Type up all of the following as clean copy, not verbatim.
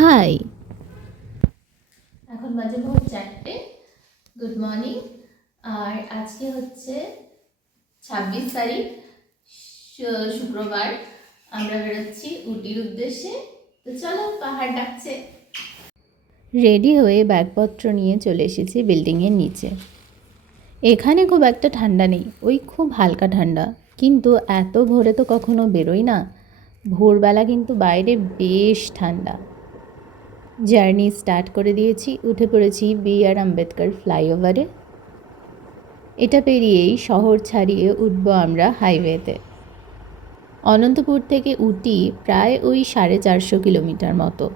High. এখন বাজে ভোর 4টে। Good morning. আর আজকে হচ্ছে 26 তারিখ, শুক্রবার। আমরা বেরোচ্ছি উটির উদ্দেশ্যে। তো চলো, পাহাড় ডাকছে। রেডি হয়ে ব্যাগপত্র নিয়ে চলে এসেছি বিল্ডিংয়ের নিচে। এখানে খুব একটা ঠান্ডা নেই, ওই খুব হালকা ঠান্ডা, কিন্তু এত ভোরে তো কখনো বেরোই না। ভোরবেলা কিন্তু বাইরে বেশ ঠান্ডা। জার্নি স্টার্ট করে দিয়েছি, উঠে পড়েছি বি.আর. আম্বেদকর ফ্লাইওভারে। এটা পেরিয়েই শহর ছাড়িয়ে উঠব আমরা হাইওয়েতে। অনন্তপুর থেকে উটি প্রায় ওই 450 কিলোমিটার মতো।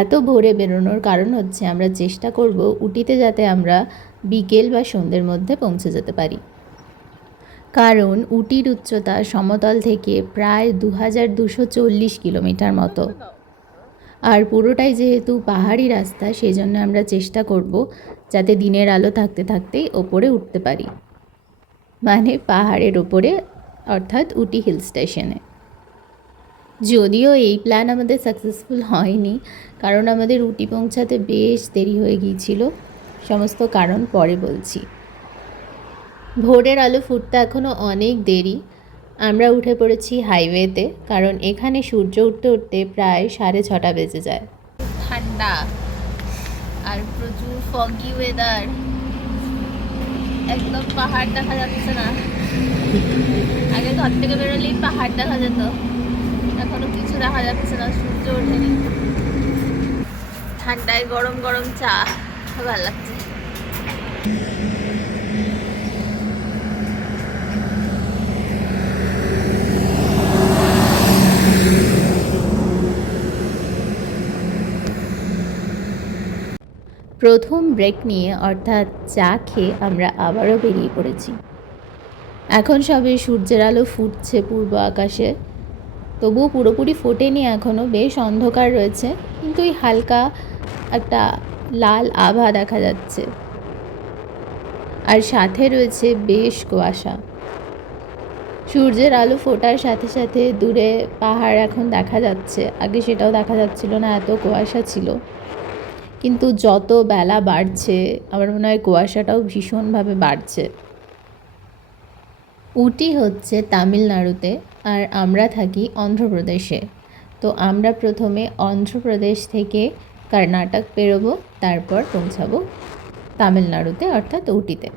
এত ভোরে বেরোনোর কারণ হচ্ছে আমরা চেষ্টা করব উটিতে যাতে আমরা বিকেল বা সন্ধ্যের মধ্যে পৌঁছে যেতে পারি, কারণ উটির উচ্চতা সমতল থেকে প্রায় 2240 কিলোমিটার মতো। আর পুরোটাই যেহেতু পাহাড়ি রাস্তা, সেই জন্য আমরা চেষ্টা করব যাতে দিনের আলো থাকতে থাকতেই ওপরে উঠতে পারি, মানে পাহাড়ের ওপরে, অর্থাৎ উটি হিল স্টেশনে। যদিও এই প্ল্যান আমাদের সাকসেসফুল হয়নি, কারণ আমাদের উটি পৌঁছাতে বেশ দেরি হয়ে গিয়েছিল। সমস্ত কারণ পরে বলছি। ভোরের আলো ফুটতে এখনও অনেক দেরি। আমরা উঠে পড়েছি হাইওয়েতে, কারণ এখানে সূর্য উঠতে উঠতে প্রায় 6:30 বেজে যায়। ঠান্ডা আর প্রচুর ফগি ওয়েদার, একদম পাহাড় দেখা যাচ্ছে না। আগে ঘর থেকে বেরোলেই পাহাড় দেখা যেত, এখনো কিছু দেখা যাচ্ছে না, সূর্য ওঠেনি। ঠান্ডায় গরম গরম চা ভালো লাগছে। প্রথম ব্রেক নিয়ে, অর্থাৎ চা খেয়ে, আমরা আবারও বেরিয়ে পড়েছি। এখন সবে সূর্যের আলো ফুটছে পূর্ব আকাশে, তবুও পুরোপুরি ফোটেনি এখনও, বেশ অন্ধকার রয়েছে, কিন্তু এই হালকা একটা লাল আভা দেখা যাচ্ছে। আর সাথে রয়েছে বেশ কুয়াশা। সূর্যের আলো ফোটার সাথে সাথে দূরে পাহাড় এখন দেখা যাচ্ছে, আগে সেটাও দেখা যাচ্ছিল না, এত কুয়াশা ছিল। কিন্তু যত বেলা বাড়ছে আমার মনে হয় কুয়াশাটাও ভীষণভাবে বাড়ছে। উটি হচ্ছে তামিলনাড়ুতে, আর আমরা থাকি অন্ধ্রপ্রদেশে। তো আমরা প্রথমে অন্ধ্রপ্রদেশ থেকে কর্ণাটক পেরোবো, তারপর পৌঁছাবো তামিলনাড়ুতে, অর্থাৎ উটিতে।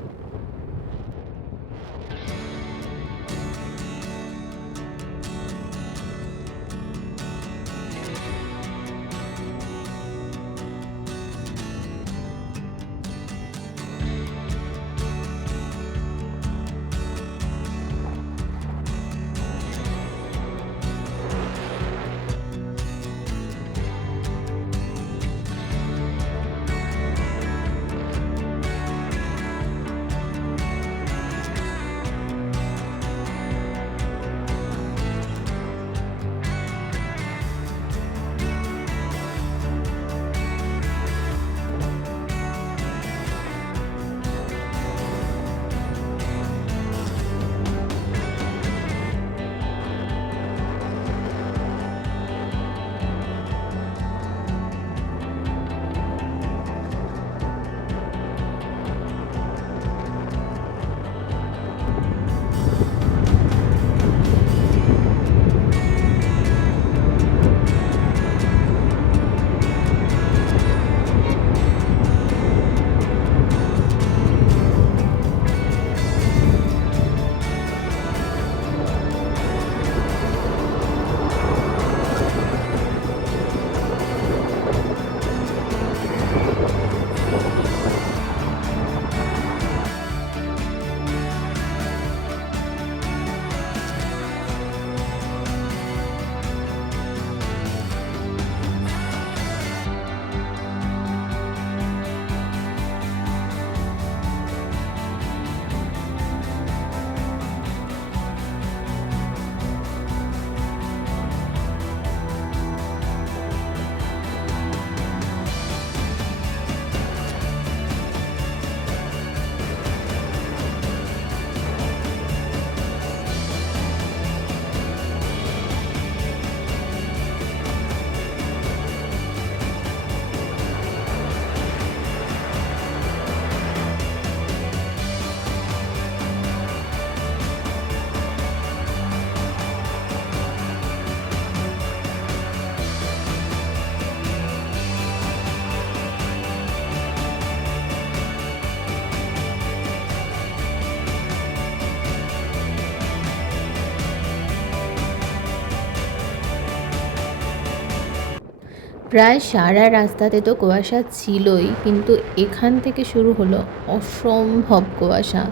প্রায় সারা রাস্তাতে তো কুয়াশা ছিলই, কিন্তু এখান থেকে শুরু হলো অসম্ভব কুয়াশা।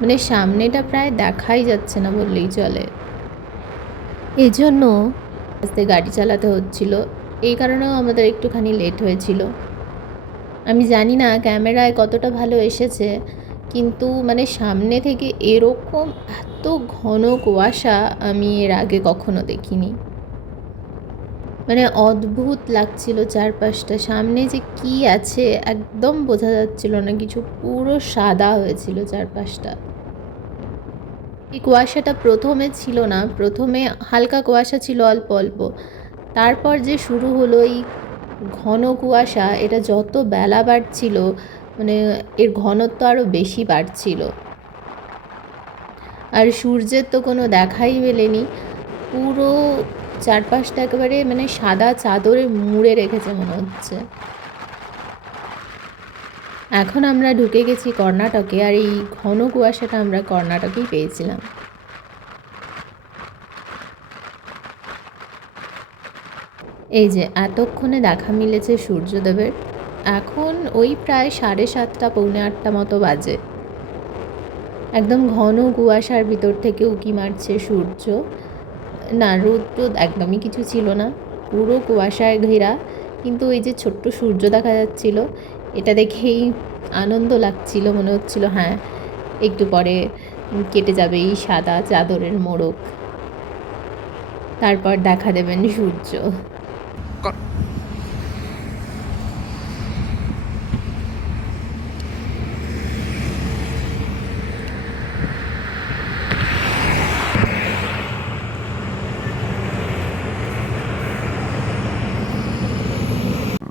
মানে সামনেটা প্রায় দেখাই যাচ্ছে না বললেই চলে। এজন্য আস্তে গাড়ি চালাতে হচ্ছিল, এই কারণেও আমাদের একটুখানি লেট হয়েছিল। আমি জানি না ক্যামেরায় কতটা ভালো এসেছে, কিন্তু মানে সামনে থেকে এরকম এত ঘন কুয়াশা আমি এর আগে কখনো দেখিনি। মানে অদ্ভুত লাগছিল চারপাশটা, সামনে যে কি আছে একদম বোঝা যাচ্ছিল না কিছু, পুরো সাদা হয়েছিল চারপাশটা। এই কুয়াশাটা প্রথমে ছিল না, প্রথমে হালকা কুয়াশা ছিল অল্প অল্প, তারপর যে শুরু হলো এই ঘন কুয়াশা, এটা যত বেলা বাড়ছিল মানে এর ঘনত্ব আরও বেশি বাড়ছিল। আর সূর্যের তো কোনো দেখাই মেলেনি, পুরো চারপাশটা একেবারে মানে সাদা চাদরে মুড়ে রেখেছে মনে হচ্ছে। এখন আমরা ঢুকে গেছি কর্ণাটকে, আর এই ঘন কুয়াশাটা আমরা কর্ণাটকেই পেয়েছিলাম। এই যে এতক্ষণে দেখা মিলেছে সূর্যদেবের। এখন ওই প্রায় 7:30 পৌনে 8টা মতো বাজে। একদম ঘন কুয়াশার ভিতর থেকে উঁকি মারছে সূর্য। না, রোদ টোদ একদমই কিছু ছিল না, পুরো কুয়াশায় ঘেরা, কিন্তু ওই যে ছোট্ট সূর্য দেখা যাচ্ছিল, এটা দেখেই আনন্দ লাগছিল। মনে হচ্ছিল হ্যাঁ, একটু পরে কেটে যাবে এই সাদা চাদরের মোড়ক, তারপর দেখা দেবেন সূর্য।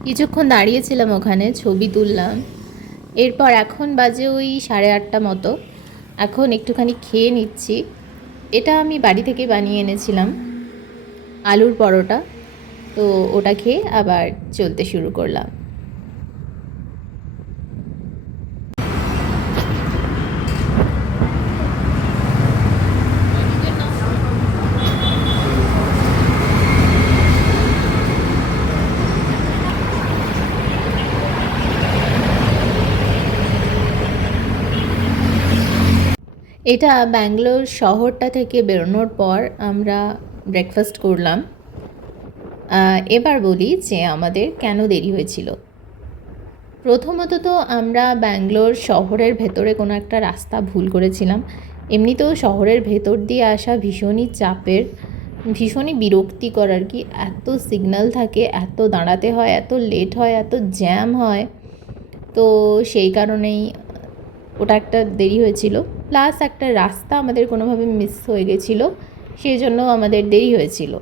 কিছুক্ষণ দাঁড়িয়েছিলাম ওখানে, ছবি তুললাম। এরপর এখন বাজে ওই 8:30 মতো, এখন একটুখানি খেয়ে নিচ্ছি। এটা আমি বাড়ি থেকে বানিয়ে এনেছিলাম, আলুর পরোটা। তো ওটা খেয়ে আবার চলতে শুরু করলাম। এটা ব্যাঙ্গালোর শহরটা থেকে বেরোনোর পর আমরা ব্রেকফাস্ট করলাম। এবার বলি যে আমাদের কেন দেরি হয়েছিল। প্রথমত তো আমরা ব্যাঙ্গালোর শহরের ভেতরে কোনো একটা রাস্তা ভুল করেছিলাম। এমনিতেও শহরের ভেতর দিয়ে আসা ভীষণই চাপের, ভীষণই বিরক্তিকর আর কি। এত সিগন্যাল থাকে, এত দাঁড়াতে হয়, এত লেট হয়, এত জ্যাম হয়। তো সেই কারণেই ওটা একটা দেরি হয়েছিল, প্লাস একটা রাস্তা আমাদের কোনোভাবে মিস হয়ে গেছিলো, সেই জন্য আমাদের দেরি হয়েছিল।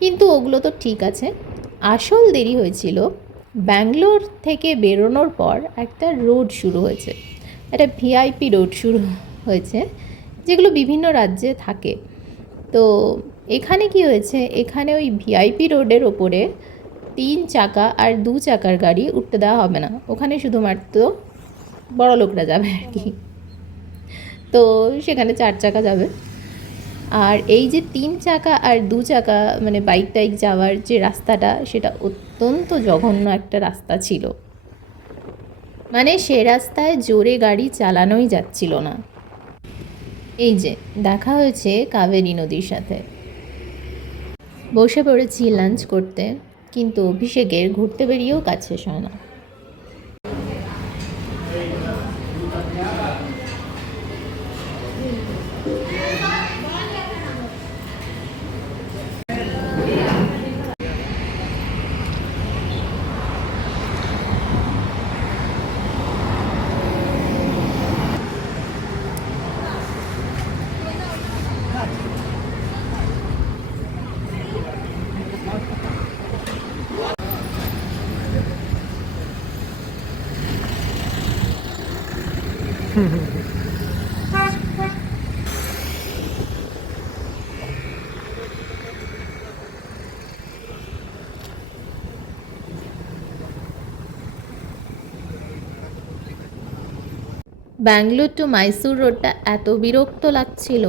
কিন্তু ওগুলো তো ঠিক আছে। আসল দেরি হয়েছিল ব্যাঙ্গালোর থেকে বেরোনোর পর একটা রোড শুরু হয়েছে, একটা ভিআইপি রোড শুরু হয়েছে, যেগুলো বিভিন্ন রাজ্যে থাকে। তো এখানে কি হয়েছে, এখানে ওই ভিআইপি রোডের ওপরে 3 চাকা আর 2 চাকার গাড়ি উঠতে দেওয়া হবে না, ওখানে শুধুমাত্র বড় লোকরা যাবে আর কি। তো সেখানে 4 চাকা যাবে। আর এই যে 3 চাকা আর 2 চাকা মানে বাইক টাইক যাওয়ার যে রাস্তাটা, সেটা অত্যন্ত জঘন্য একটা রাস্তা ছিল। মানে সে রাস্তায় জোরে গাড়ি চালানোই যাচ্ছিল না। এই যে দেখা হয়েছে কাবেরী নদীর সাথে। বসে পড়েছি লাঞ্চ করতে, কিন্তু অভিষেকের ঘুরতে বেরিয়েও কাজ শেষ হয় না। ব্যাঙ্গালোর টু মাইসুর রোডটা এত বিরক্ত লাগছিল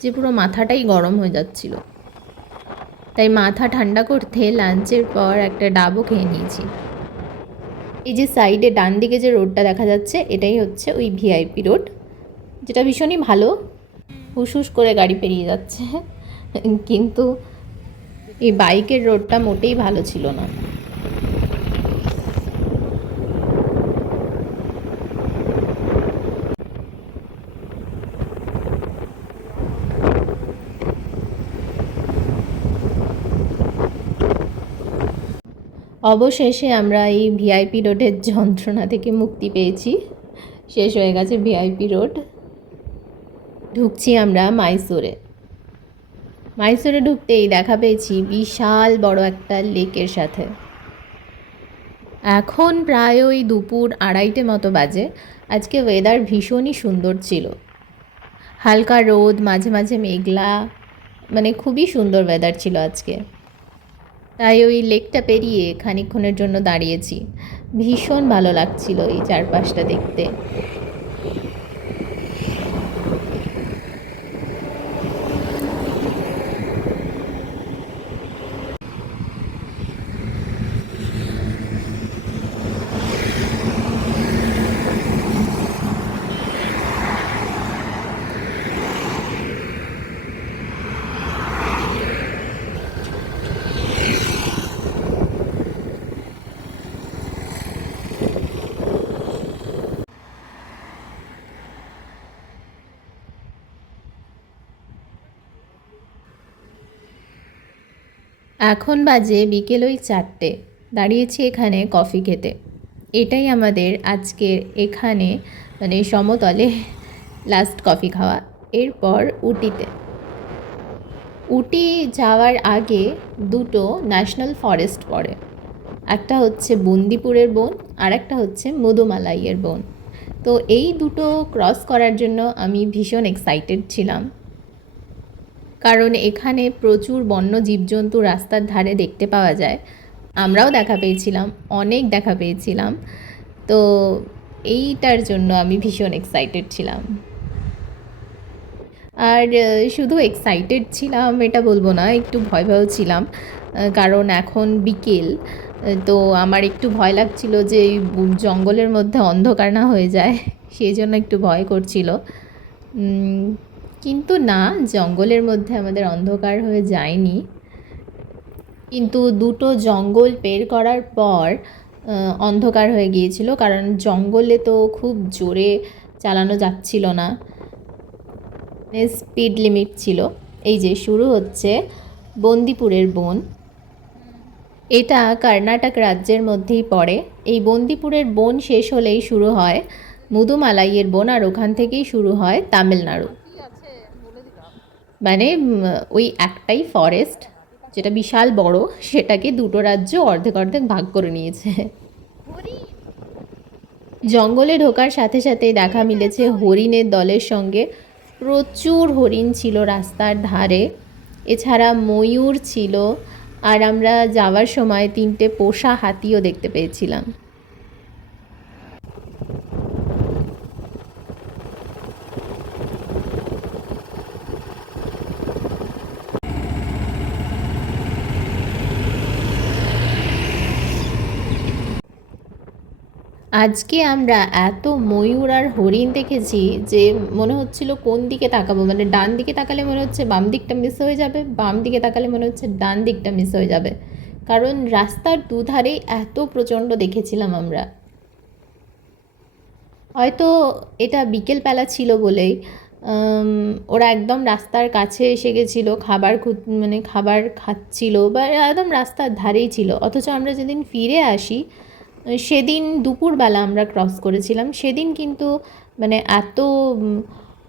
যে পুরো মাথাটাই গরম হয়ে যাচ্ছিল। তাই মাথা ঠান্ডা করতে লাঞ্চের পর একটা ডাবও খেয়ে নিয়েছি। এই যে সাইডে ডান দিকে যে রোডটা দেখা যাচ্ছে এটাই হচ্ছে ওই ভিআইপি রোড, যেটা ভীষণই ভালো। হুস হুস করে গাড়ি পেরিয়ে যাচ্ছে, কিন্তু এই বাইকের রোডটা মোটেই ভালো ছিল না। অবশেষে আমরা এই ভিআইপি রোডের যন্ত্রণা থেকে মুক্তি পেয়েছি। শেষ হয়ে গেছে ভিআইপি রোড। ঢুকছি আমরা মাইসোরে। মাইসোরে ঢুকতেই দেখা পেয়েছি বিশাল বড় একটা লেকের সাথে। এখন প্রায় ওই দুপুর 2:30টে মতো বাজে। আজকে ওয়েদার ভীষণই সুন্দর ছিল, হালকা রোদ, মাঝে মাঝে মেঘলা, মানে খুবই সুন্দর ওয়েদার ছিল আজকে। তাই ওই লেকটা পেরিয়ে খানিকক্ষণের জন্য দাঁড়িয়েছি। ভীষণ ভালো লাগছিল এই চারপাশটা দেখতে। এখন বাজে বিকেল ওই 4টে। দাঁড়িয়েছি এখানে কফি খেতে। এটাই আমাদের আজকের এখানে মানে সমতলে লাস্ট কফি খাওয়া। এরপর উটিতে। উটি যাওয়ার আগে দুটো ন্যাশনাল ফরেস্ট পড়ে, একটা হচ্ছে বন্দিপুরের বন আর একটা হচ্ছে মধুমালাইয়ের বন। তো এই দুটো ক্রস করার জন্য আমি ভীষণ এক্সাইটেড ছিলাম, কারণ এখানে প্রচুর বন্য জীবজন্তু রাস্তার ধারে দেখতে পাওয়া যায়। আমরাও দেখা পেয়েছিলাম, অনেক দেখা পেয়েছিলাম। তো এইটার জন্য আমি ভীষণ এক্সাইটেড ছিলাম। আর শুধু এক্সাইটেড ছিলাম এটা বলবো না, একটু ভয় ভয়ও ছিলাম, কারণ এখন বিকেল। তো আমার একটু ভয় লাগছিল যে জঙ্গলের মধ্যে অন্ধকার না হয়ে যায়, সেই জন্য একটু ভয় করছিল। কিন্তু না, জঙ্গলের মধ্যে আমাদের অন্ধকার হয়ে যায়নি। কিন্তু দুটো জঙ্গল পের করার পর অন্ধকার হয়ে গিয়েছিল, কারণ জঙ্গলে তো খুব জোরে চালানো যাচ্ছিল না, স্পিড লিমিট ছিল। এই যে শুরু হচ্ছে বন্দিপুরের বন। এটা কর্ণাটক রাজ্যের মধ্যেই পড়ে। এই বন্দিপুরের বন শেষ হলেই শুরু হয় মুদুমালাইয়ের বন, আর ওখান থেকেই শুরু হয় তামিলনাড়ু। মানে ওই একটাই ফরেস্ট যেটা বিশাল বড়, সেটাকে দুটো রাজ্য অর্ধেক অর্ধেক ভাগ করে নিয়েছে। জঙ্গলে ঢোকার সাথে সাথে দেখা মিলেছে হরিণের দলের সঙ্গে। প্রচুর হরিণ ছিল রাস্তার ধারে, এছাড়া ময়ূর ছিল, আর আমরা যাওয়ার সময় 3টে পোষা হাতিও দেখতে পেয়েছিলাম। আজকে আমরা এত ময়ূর আর হরিণ দেখেছি যে মনে হচ্ছিল কোন দিকে তাকাবো, মানে ডান দিকে তাকালে মনে হচ্ছে বাম দিকটা মিস হয়ে যাবে, বাম দিকে তাকালে মনে হচ্ছে ডান দিকটা মিস হয়ে যাবে, কারণ রাস্তার দুধারেই এত প্রচণ্ড দেখেছিলাম আমরা। হয়তো এটা বিকেলবেলা ছিল বলেই ওরা একদম রাস্তার কাছে এসে গেছিলো, মানে খাবার খাচ্ছিল, বা একদম রাস্তার ধারেই ছিল। অথচ আমরা যেদিন ফিরে আসি সেদিন দুপুরবেলা আমরা ক্রস করেছিলাম, সেদিন কিন্তু মানে এত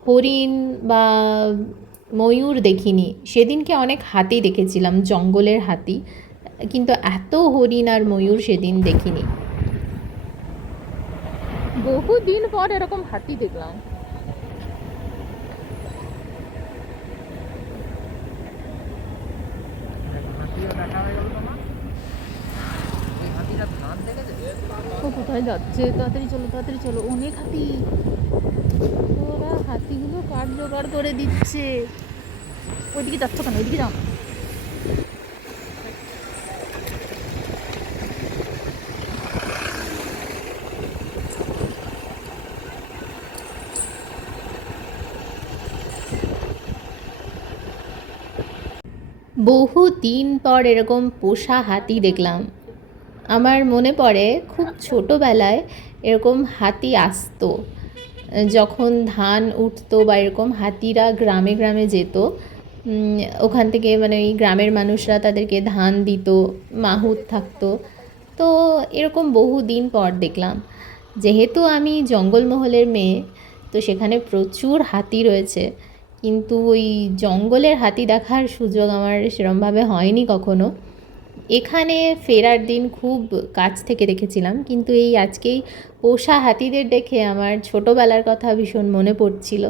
হরিণ বা ময়ূর দেখিনি। সেদিনকে অনেক হাতি দেখেছিলাম, জঙ্গলের হাতি, কিন্তু এত হরিণ আর ময়ূর সেদিন দেখিনি। বহুদিন পর এরকম হাতি দেখলাম। কোথায় যাচ্ছে? তাড়াতাড়ি চলো, তাড়াতাড়ি চলো, অনেক হাতি। ওরা হাতিগুলো কাঠ জোগাড় করে দিচ্ছে। ওইদিকে যাচ্ছ কেন? ওইদিকে যাও। বহু দিন পর এরকম পোষা হাতি দেখলাম। আমার মনে পড়ে খুব ছোটোবেলায় এরকম হাতি আসতো, যখন ধান উঠতো বা এরকম হাতিরা গ্রামে গ্রামে যেত। ওখান থেকে মানে ওই গ্রামের মানুষরা তাদেরকে ধান দিত, মাহুত থাকতো। তো এরকম বহু দিন পর দেখলাম। যেহেতু আমি জঙ্গলমহলের মেয়ে, তো সেখানে প্রচুর হাতি রয়েছে, কিন্তু ওই জঙ্গলের হাতি দেখার সুযোগ আমার সেরমভাবে হয়নি কখনো। এখানে ফেরার দিন খুব কাছ থেকে দেখেছিলাম, কিন্তু এই আজকেই পোষা হাতিদের দেখে আমার ছোটোবেলার কথা ভীষণ মনে পড়ছিল।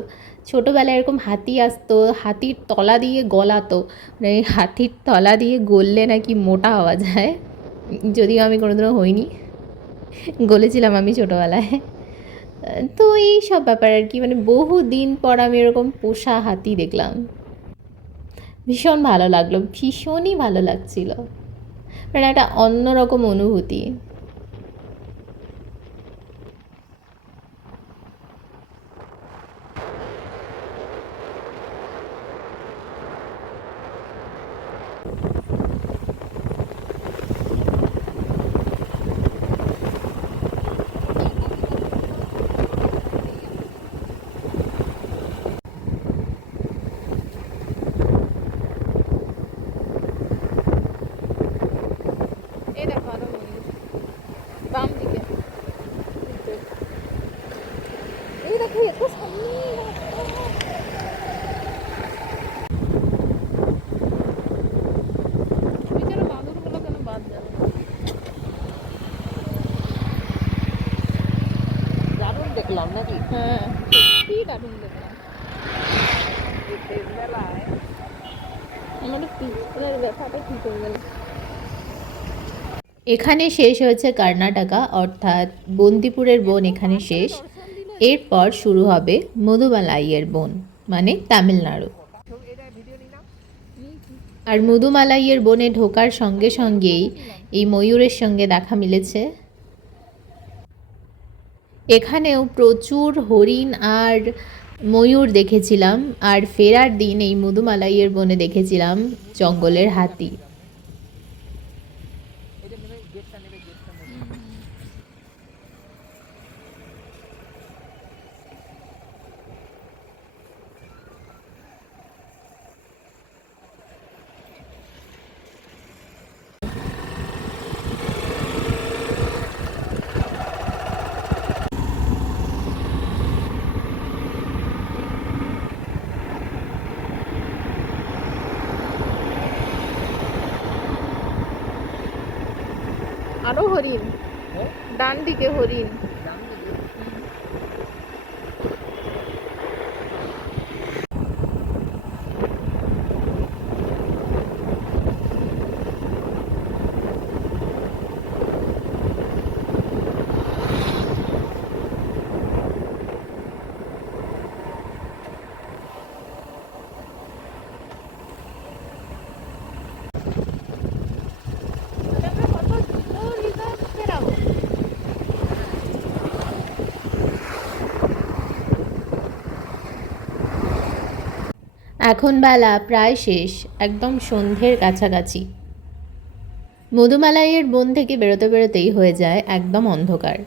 ছোটোবেলায় এরকম হাতি আসতো, হাতির তলা দিয়ে গলাতো, মানে হাতির তলা দিয়ে গললে নাকি মোটা হওয়া যায়। যদিও আমি কোনোদিনও হইনি, গলেছিলাম আমি ছোটোবেলায়। তো এই সব ব্যাপার আর কি, মানে বহু দিন পর আমি এরকম পোষা হাতি দেখলাম। ভীষণ ভালো লাগলো, ভীষণই ভালো লাগছিল, মানে একটা অন্যরকম অনুভূতি। এই দেখো আরো ময়ূর বাম দিকে, এই দেখো এত সামনে বেচারা বাঁদরগুলো কেন বাদ যাবে। দারুণ দেখলাম নাকি? হ্যাঁ সত্যি দারুণ দেখলাম। আমাদের পিছনের ব্যথাটা ঠিক হয়ে গেল। এখানে শেষ হয়েছে কর্ণাটকা, অর্থাৎ বন্দিপুরের বন এখানে শেষ। এরপর শুরু হবে মুদুমালাইয়ের বন, মানে তামিলনাড়ু। আর মুদুমালাইয়ের বনে ঢোকার সঙ্গে সঙ্গেই এই ময়ূরের সঙ্গে দেখা মিলেছে। এখানেও প্রচুর হরিণ আর ময়ূর দেখেছিলাম, আর ফেরার দিন এই মুদুমালাইয়ের বনে দেখেছিলাম জঙ্গলের হাতি। আরো হরিণ, ডান দিকে হরিণ। এখন বেলা প্রায় শেষ, একদম সন্ধ্যের কাছাকাছি। মধুমালাইয়ের বন থেকে বেরোতে বেরোতেই হয়ে যায় একদম অন্ধকার।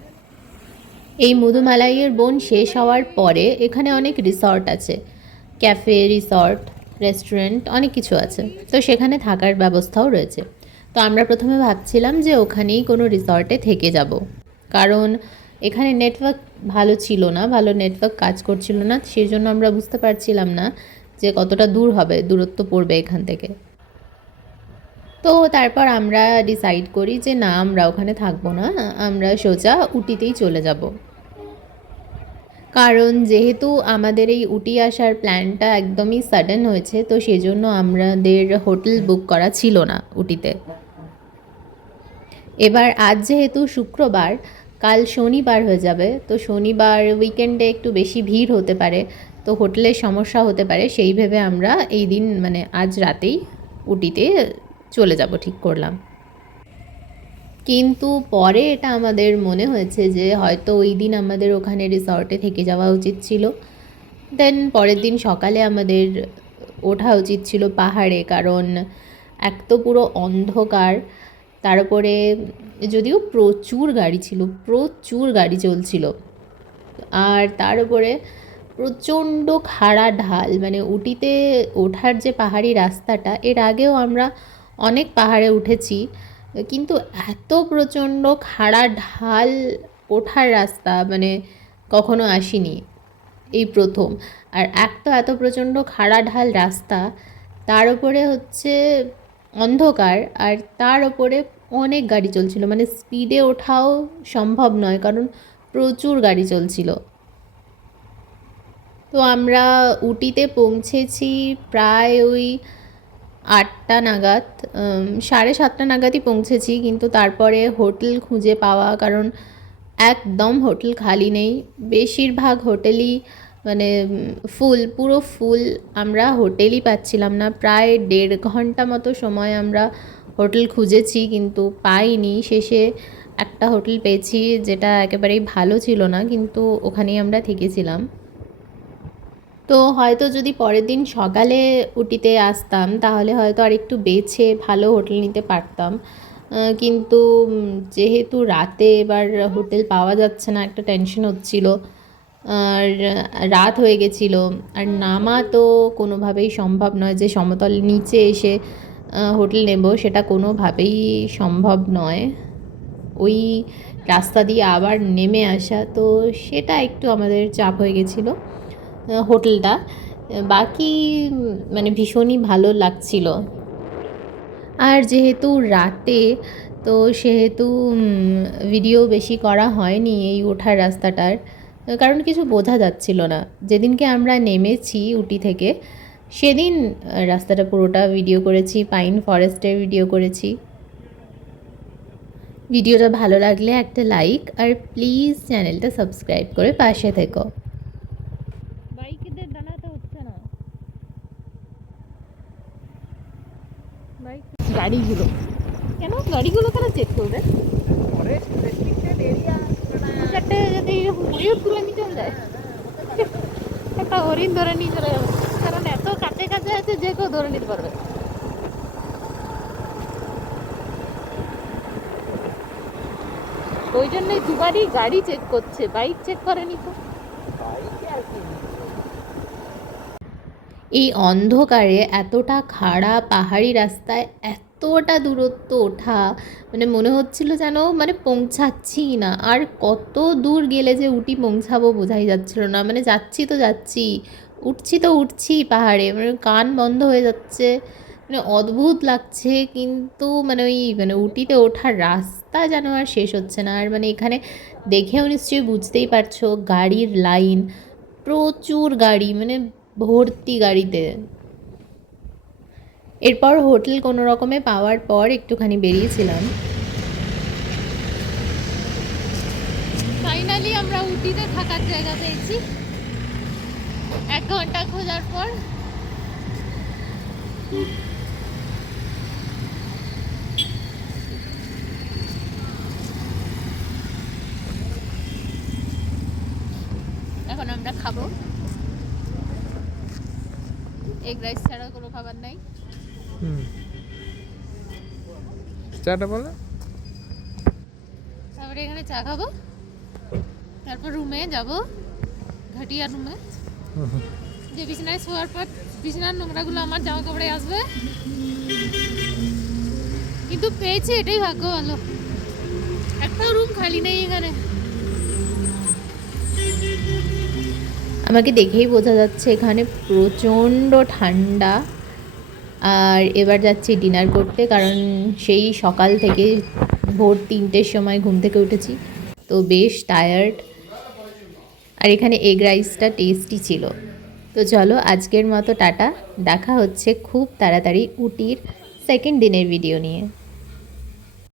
এই মধুমালাইয়ের বন শেষ হওয়ার পরে এখানে অনেক রিসর্ট আছে, ক্যাফে, রিসর্ট, রেস্টুরেন্ট, অনেক কিছু আছে। তো সেখানে থাকার ব্যবস্থাও রয়েছে। তো আমরা প্রথমে ভাবছিলাম যে ওখানেই কোনো রিসর্টে থেকে যাব, কারণ এখানে নেটওয়ার্ক ভালো ছিল না, ভালো নেটওয়ার্ক কাজ করছিল না, সেই জন্য আমরা বুঝতে পারছিলাম না যে কতটা দূর হবে, দূরত্ব পড়বে এখান থেকে। তো তারপর আমরা ডিসাইড করি যে না, আমরা ওখানে থাকবো না, আমরা সোজা উটিতেই চলে যাব। কারণ যেহেতু আমাদের এই উটি আসার প্ল্যানটা একদমই সাডেন হয়েছে, তো সেজন্য আমাদের হোটেল বুক করা ছিল না উটিতে। এবার আজ যেহেতু শুক্রবার, কাল শনিবার হয়ে যাবে, তো শনিবার উইকেন্ডে একটু বেশি ভিড় হতে পারে, তো হোটেলের সমস্যা হতে পারে, সেই ভেবে আমরা এই দিন মানে আজ রাতেই উটিতে চলে যাব ঠিক করলাম। কিন্তু পরে এটা আমাদের মনে হয়েছে যে হয়তো ওই দিন আমাদের ওখানে রিসর্টে থেকে যাওয়া উচিত ছিল। দেন পরের দিন সকালে আমাদের ওঠা উচিত ছিল পাহাড়ে, কারণ এক তো পুরো অন্ধকার, তার উপরে যদিও প্রচুর গাড়ি ছিল, প্রচুর গাড়ি চলছিল, আর তার উপরে প্রচণ্ড খাড়া ঢাল। মানে উটিতে ওঠার যে পাহাড়ি রাস্তাটা, এর আগেও আমরা অনেক পাহাড়ে উঠেছি, কিন্তু এত প্রচণ্ড খাড়া ঢাল ওঠার রাস্তা মানে কখনো আসিনি, এই প্রথম। আর এক তো এত প্রচণ্ড খাড়া ঢাল রাস্তা, তার উপরে হচ্ছে অন্ধকার, আর তার উপরে অনেক গাড়ি চলছিল, মানে স্পিডে ওঠাও সম্ভব নয় কারণ প্রচুর গাড়ি চলছিল। তো আমরা উটিতে পৌঁছেছি প্রায় ওই 8টা নাগাদ, 7:30 নাগাদই পৌঁছেছি, কিন্তু তারপরে হোটেল খুঁজে পাওয়া, কারণ একদম হোটেল খালি নেই, বেশিরভাগ হোটেলই মানে ফুল, পুরো ফুল। আমরা হোটেলই পাচ্ছিলাম না, প্রায় 1.5 ঘন্টা মতো সময় আমরা হোটেল খুঁজেছি কিন্তু পাইনি। শেষে একটা হোটেল পেয়েছি যেটা একেবারেই ভালো ছিল না, কিন্তু ওখানেই আমরা থেকেছিলাম। তো হয়তো যদি পরের দিন সকালে উটিতে আসতাম তাহলে হয়তো আর একটু বেছে ভালো হোটেল নিতে পারতাম, কিন্তু যেহেতু রাতে এবার হোটেল পাওয়া যাচ্ছে না, একটা টেনশন হচ্ছিল, আর রাত হয়ে গেছিলো, আর নামা তো কোনোভাবেই সম্ভব নয়, যে সমতল নিচে এসে হোটেল নেব সেটা কোনোভাবেই সম্ভব নয়, ওই রাস্তা দিয়ে আবার নেমে আসা, তো সেটা একটু আমাদের চাপ হয়ে গেছিলো। হোটেলটা বাকি মানে ভীষণই ভালো লাগছিল। আর যেহেতু রাতে, তো সেহেতু ভিডিও বেশি করা হয়নি এই ওঠার রাস্তাটার, কারণ কিছু বোঝা যাচ্ছিল না। যেদিনকে আমরা নেমেছি উটি থেকে সেদিন রাস্তাটা পুরোটা ভিডিও করেছি, পাইন ফরেস্টের ভিডিও করেছি। ভিডিওটা ভালো লাগলে একটা লাইক আর প্লিজ চ্যানেলটা সাবস্ক্রাইব করে পাশে থেকো। বাইকেদের দাঁড়াতে হচ্ছে না, গাড়িগুলো গাড়িগুলো কেন চেক করবে? একটা যদি ময়ূর তুলে নিয়ে চলে যায়, একটা হরিণ ধরে নিয়ে চলে যাবে, কারণ এত কাছে কাছে আছে যে কেউ ধরে নিতে পারবে। ওই জন্যই দুবারই গাড়ি চেক করছে, বাইক চেক করেনি তো। এই অন্ধকারে এতটা খাড়া পাহাড়ি রাস্তায় এতটা দূরত্ব ওঠা, মানে মনে হচ্ছিল যেন মানে পৌঁছাচ্ছি না, আর কত দূর গেলে যে উটি পৌঁছাবো বোঝাই যাচ্ছিল না। মানে যাচ্ছি তো যাচ্ছি, উঠছি তো উঠছি পাহাড়ে, মানে কান বন্ধ হয়ে যাচ্ছে, মানে অদ্ভুত লাগছে, কিন্তু মানে ওই মানে উটিতে ওঠার রাস্তা যেন আর শেষ হচ্ছে না। আর মানে এখানে দেখেও নিশ্চয়ই বুঝতেই পারছো গাড়ির লাইন, প্রচুর গাড়ি, মানে ভর্তি গাড়িতে। এরপর হোটেল কোনো রকমে পাওয়ার পর একটুখানি বেরিয়েছিলাম। ফাইনালি আমরা উটিতে থাকার জায়গা পেয়েছি 1 ঘন্টা খোঁজার পর। এখন আমরা খাবো, এগ রাইস ছাড়া কোনো খাবার নাই। চাটা বলো। তারপরে এখানে চা খাবো, তারপর রুমে যাব, ঘাটিয়া রুমে, যে বিছানায় শোয়ার পর বিছানার নোংরাগুলো আমার জামা কাপড়ে আসবে, কিন্তু পেয়েছি এটাই ভাগ্য ভালো, একটাও রুম খালি নেই এখানে। আমাকে দেখেই বোঝা যাচ্ছে এখানে প্রচণ্ড ঠান্ডা। আর এবার যাচ্ছি ডিনার করতে, কারণ সেই সকাল থেকে ভোর 3টের সময় ঘুম থেকে উঠেছি, তো বেশ টায়ার্ড। আর এখানে এগ রাইসটা টেস্টি ছিল। তো চলো আজকের মতো টাটা, দেখা হচ্ছে খুব তাড়াতাড়ি উটির 2nd দিনের ভিডিও নিয়ে।